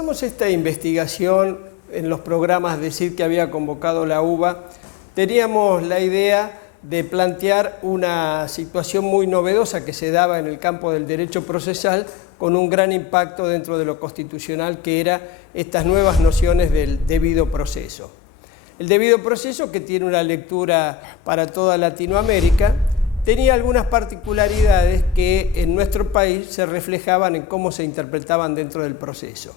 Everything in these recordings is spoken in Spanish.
comenzamos esta investigación en los programas DECID que había convocado la UBA, teníamos la idea de plantear una situación muy novedosa que se daba en el campo del derecho procesal con un gran impacto dentro de lo constitucional, que era estas nuevas nociones del debido proceso. El debido proceso, que tiene una lectura para toda Latinoamérica, tenía algunas particularidades que en nuestro país se reflejaban en cómo se interpretaban dentro del proceso.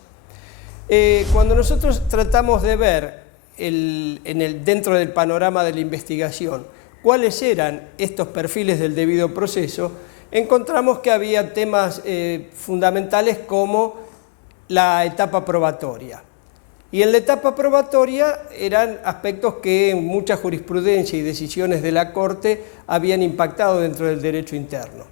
Cuando nosotros tratamos de ver dentro del panorama de la investigación cuáles eran estos perfiles del debido proceso, encontramos que había temas fundamentales como la etapa probatoria. Y en la etapa probatoria eran aspectos que en mucha jurisprudencia y decisiones de la Corte habían impactado dentro del derecho interno.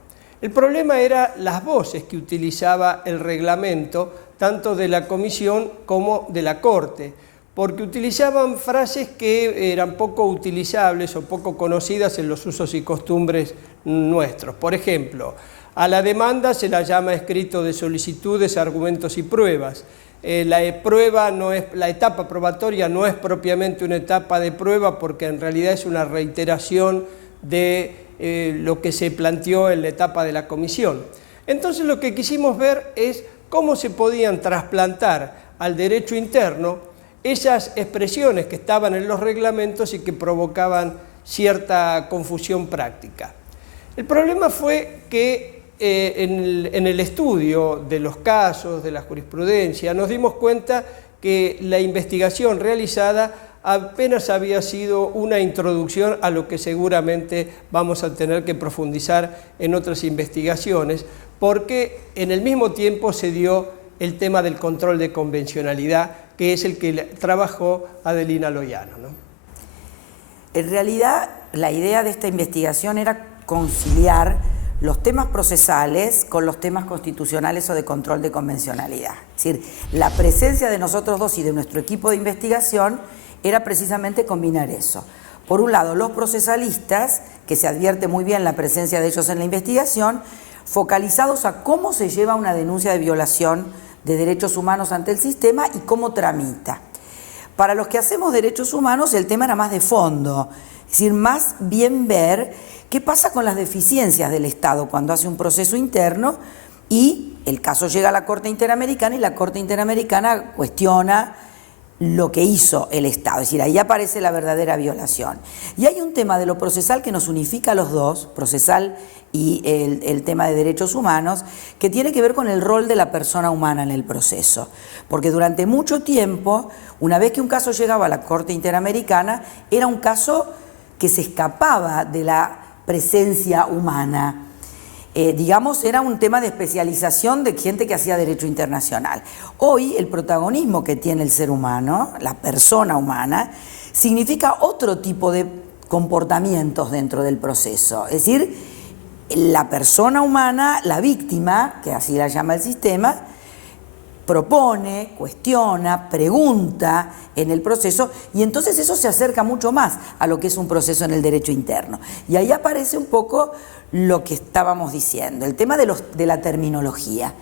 El problema era las voces que utilizaba el reglamento, tanto de la Comisión como de la Corte, porque utilizaban frases que eran poco utilizables o poco conocidas en los usos y costumbres nuestros. Por ejemplo, a la demanda se la llama escrito de solicitudes, argumentos y pruebas. La etapa probatoria no es propiamente una etapa de prueba, porque en realidad es una reiteración de lo que se planteó en la etapa de la comisión. Entonces lo que quisimos ver es cómo se podían trasplantar al derecho interno esas expresiones que estaban en los reglamentos y que provocaban cierta confusión práctica. El problema fue que en el estudio de los casos, de la jurisprudencia, nos dimos cuenta que la investigación realizada apenas había sido una introducción a lo que seguramente vamos a tener que profundizar en otras investigaciones, porque en el mismo tiempo se dio el tema del control de convencionalidad, que es el que trabajó Adelina Loiano, ¿no? En realidad, la idea de esta investigación era conciliar los temas procesales con los temas constitucionales o de control de convencionalidad. Es decir, la presencia de nosotros dos y de nuestro equipo de investigación era precisamente combinar eso. Por un lado, los procesalistas, que se advierte muy bien la presencia de ellos en la investigación, focalizados a cómo se lleva una denuncia de violación de derechos humanos ante el sistema y cómo tramita. Para los que hacemos derechos humanos, el tema era más de fondo, es decir, más bien ver qué pasa con las deficiencias del Estado cuando hace un proceso interno y el caso llega a la Corte Interamericana y la Corte Interamericana cuestiona lo que hizo el Estado, es decir, ahí aparece la verdadera violación. Y hay un tema de lo procesal que nos unifica a los dos, procesal y el tema de derechos humanos, que tiene que ver con el rol de la persona humana en el proceso. Porque durante mucho tiempo, una vez que un caso llegaba a la Corte Interamericana, era un caso que se escapaba de la presencia humana. Digamos, era un tema de especialización de gente que hacía derecho internacional. Hoy el protagonismo que tiene el ser humano, la persona humana, significa otro tipo de comportamientos dentro del proceso. Es decir, la persona humana, la víctima, que así la llama el sistema, propone, cuestiona, pregunta en el proceso, y entonces eso se acerca mucho más a lo que es un proceso en el derecho interno. Y ahí aparece un poco lo que estábamos diciendo, el tema de la terminología.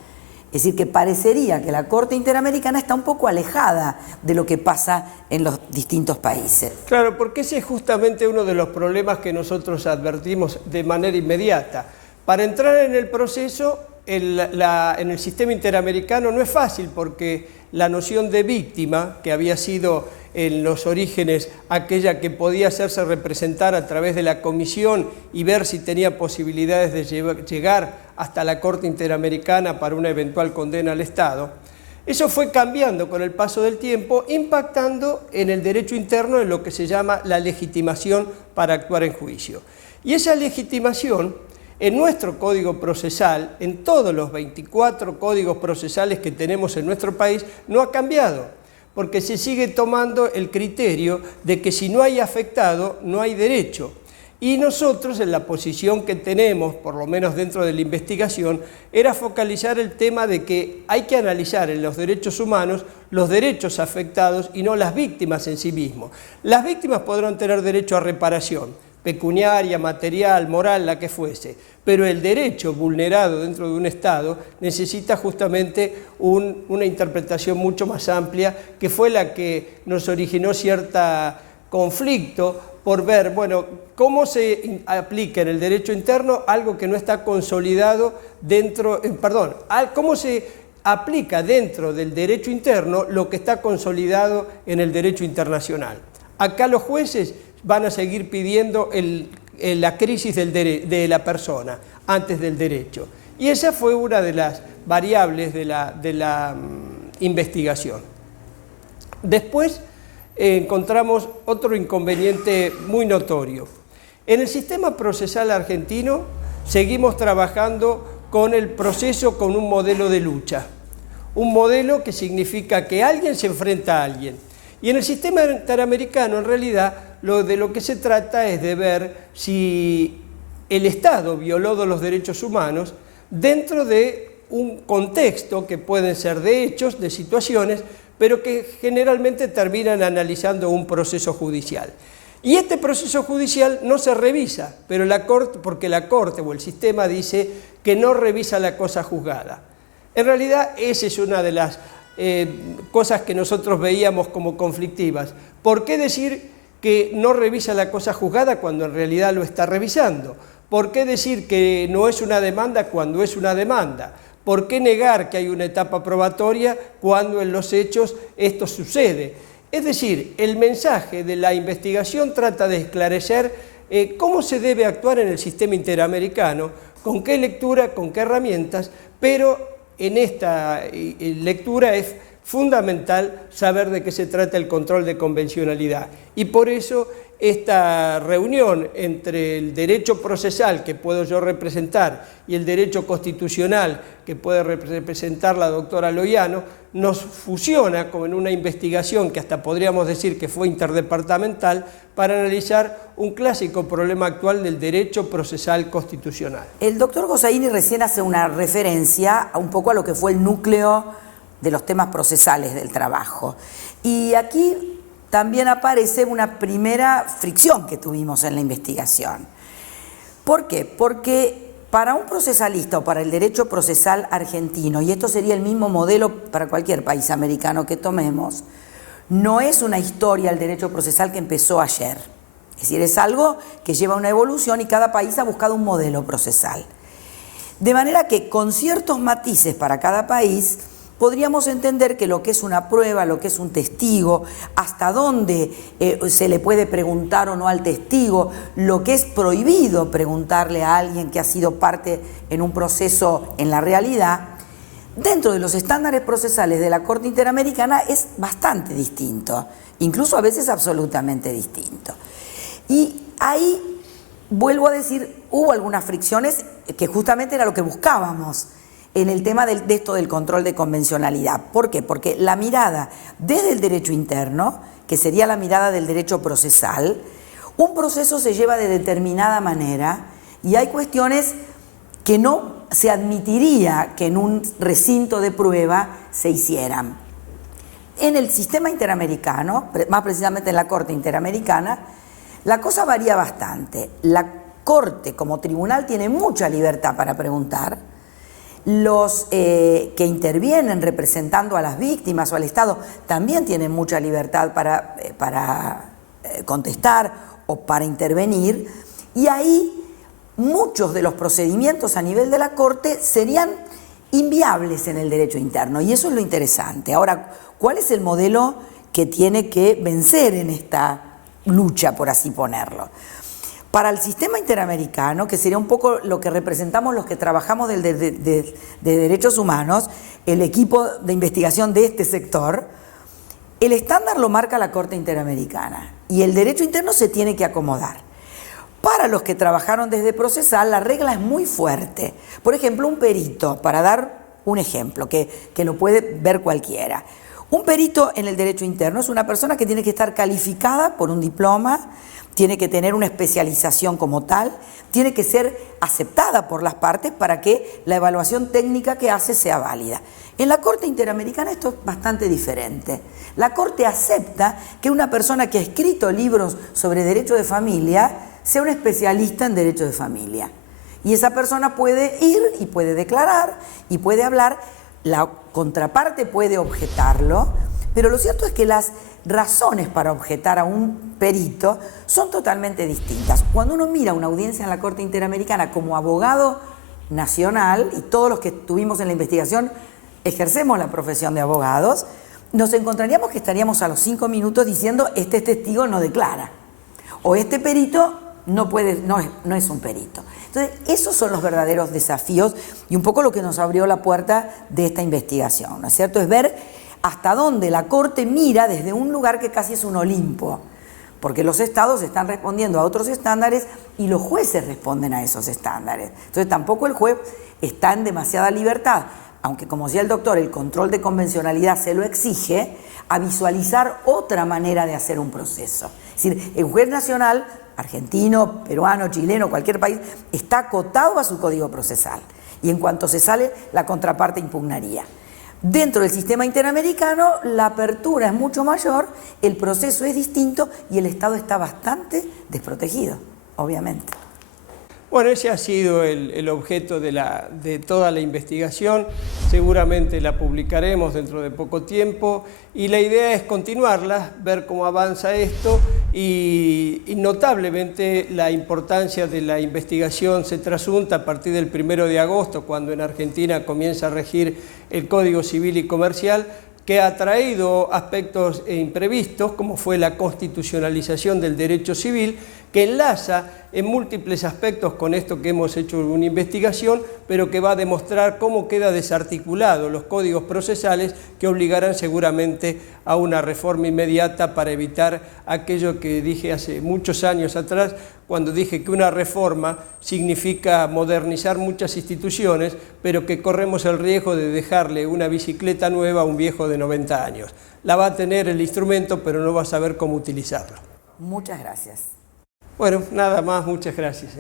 Es decir, que parecería que la Corte Interamericana está un poco alejada de lo que pasa en los distintos países. Claro, porque ese es justamente uno de los problemas que nosotros advertimos de manera inmediata. Para entrar en el proceso, en el sistema interamericano no es fácil, porque la noción de víctima, que había sido en los orígenes aquella que podía hacerse representar a través de la comisión y ver si tenía posibilidades de llegar hasta la Corte Interamericana para una eventual condena al Estado, eso fue cambiando con el paso del tiempo, impactando en el derecho interno en lo que se llama la legitimación para actuar en juicio. Y esa legitimación, en nuestro código procesal, en todos los 24 códigos procesales que tenemos en nuestro país, no ha cambiado, porque se sigue tomando el criterio de que si no hay afectado, no hay derecho. Y nosotros, en la posición que tenemos, por lo menos dentro de la investigación, era focalizar el tema de que hay que analizar en los derechos humanos los derechos afectados y no las víctimas en sí mismos. Las víctimas podrán tener derecho a reparación, pecuniaria, material, moral, la que fuese. Pero el derecho vulnerado dentro de un Estado necesita justamente una interpretación mucho más amplia, que fue la que nos originó cierto conflicto por ver, bueno, cómo se aplica en el derecho interno algo que no está consolidado dentro, cómo se aplica dentro del derecho interno lo que está consolidado en el derecho internacional. Acá los jueces van a seguir pidiendo la crisis de la persona antes del derecho. Y esa fue una de las variables de la investigación. Después encontramos otro inconveniente muy notorio. En el sistema procesal argentino seguimos trabajando con el proceso con un modelo de lucha. Un modelo que significa que alguien se enfrenta a alguien. Y en el sistema interamericano, en realidad, de lo que se trata es de ver si el Estado violó los derechos humanos dentro de un contexto que pueden ser de hechos, de situaciones, pero que generalmente terminan analizando un proceso judicial. Y este proceso judicial no se revisa, pero porque la Corte o el sistema dice que no revisa la cosa juzgada. En realidad, esa es una de las cosas que nosotros veíamos como conflictivas. ¿Por qué decir que no revisa la cosa juzgada cuando en realidad lo está revisando? ¿Por qué decir que no es una demanda cuando es una demanda? ¿Por qué negar que hay una etapa probatoria cuando en los hechos esto sucede? Es decir, el mensaje de la investigación trata de esclarecer cómo se debe actuar en el sistema interamericano, con qué lectura, con qué herramientas, pero en esta lectura es fundamental saber de qué se trata el control de convencionalidad. Y por eso esta reunión entre el derecho procesal que puedo yo representar y el derecho constitucional que puede representar la doctora Loiano nos fusiona como en una investigación que hasta podríamos decir que fue interdepartamental para analizar un clásico problema actual del derecho procesal constitucional. El doctor Gossaini recién hace una referencia un poco a lo que fue el núcleo de los temas procesales del trabajo. Y aquí también aparece una primera fricción que tuvimos en la investigación. ¿Por qué? Porque para un procesalista o para el derecho procesal argentino, y esto sería el mismo modelo para cualquier país americano que tomemos, no es una historia el derecho procesal que empezó ayer. Es decir, es algo que lleva una evolución y cada país ha buscado un modelo procesal. De manera que con ciertos matices para cada país, podríamos entender que lo que es una prueba, lo que es un testigo, hasta dónde se le puede preguntar o no al testigo, lo que es prohibido preguntarle a alguien que ha sido parte en un proceso en la realidad, dentro de los estándares procesales de la Corte Interamericana es bastante distinto, incluso a veces absolutamente distinto. Y ahí, vuelvo a decir, hubo algunas fricciones que justamente era lo que buscábamos en el tema de esto del control de convencionalidad. ¿Por qué? Porque la mirada desde el derecho interno, que sería la mirada del derecho procesal, un proceso se lleva de determinada manera y hay cuestiones que no se admitiría que en un recinto de prueba se hicieran. En el sistema interamericano, más precisamente en la Corte Interamericana, la cosa varía bastante. La Corte como tribunal tiene mucha libertad para preguntar. Los que intervienen representando a las víctimas o al Estado también tienen mucha libertad para contestar o para intervenir, y ahí muchos de los procedimientos a nivel de la Corte serían inviables en el derecho interno, y eso es lo interesante. Ahora, ¿cuál es el modelo que tiene que vencer en esta lucha, por así ponerlo? Para el sistema interamericano, que sería un poco lo que representamos los que trabajamos de derechos humanos, el equipo de investigación de este sector, el estándar lo marca la Corte Interamericana y el derecho interno se tiene que acomodar. Para los que trabajaron desde procesal, la regla es muy fuerte. Por ejemplo, un perito, para dar un ejemplo que lo puede ver cualquiera. Un perito en el derecho interno es una persona que tiene que estar calificada por un diploma, tiene que tener una especialización como tal, tiene que ser aceptada por las partes para que la evaluación técnica que hace sea válida. En la Corte Interamericana esto es bastante diferente. La Corte acepta que una persona que ha escrito libros sobre derecho de familia sea un especialista en derecho de familia. Y esa persona puede ir y puede declarar y puede hablar, la contraparte puede objetarlo, pero lo cierto es que las razones para objetar a un perito son totalmente distintas. Cuando uno mira una audiencia en la Corte Interamericana como abogado nacional, y todos los que estuvimos en la investigación ejercemos la profesión de abogados, nos encontraríamos que estaríamos a los 5 minutos diciendo este testigo no declara, o este perito no es un perito. Entonces, esos son los verdaderos desafíos y un poco lo que nos abrió la puerta de esta investigación, ¿no es cierto? Es ver hasta dónde la Corte mira desde un lugar que casi es un Olimpo, porque los estados están respondiendo a otros estándares y los jueces responden a esos estándares. Entonces, tampoco el juez está en demasiada libertad, aunque como decía el doctor, el control de convencionalidad se lo exige, a visualizar otra manera de hacer un proceso. Es decir, el juez nacional, argentino, peruano, chileno, cualquier país, está acotado a su código procesal. Y en cuanto se sale, la contraparte impugnaría. Dentro del sistema interamericano, la apertura es mucho mayor, el proceso es distinto y el Estado está bastante desprotegido, obviamente. Bueno, ese ha sido el objeto de toda la investigación. Seguramente la publicaremos dentro de poco tiempo y la idea es continuarla, ver cómo avanza esto y notablemente la importancia de la investigación se trasunta a partir del 1 de agosto, cuando en Argentina comienza a regir el Código Civil y Comercial, que ha traído aspectos imprevistos, como fue la constitucionalización del derecho civil, que enlaza en múltiples aspectos con esto que hemos hecho una investigación, pero que va a demostrar cómo queda desarticulado los códigos procesales que obligarán seguramente a una reforma inmediata para evitar aquello que dije hace muchos años atrás, cuando dije que una reforma significa modernizar muchas instituciones, pero que corremos el riesgo de dejarle una bicicleta nueva a un viejo de 90 años. La va a tener el instrumento, pero no va a saber cómo utilizarlo. Muchas gracias. Bueno, nada más, muchas gracias.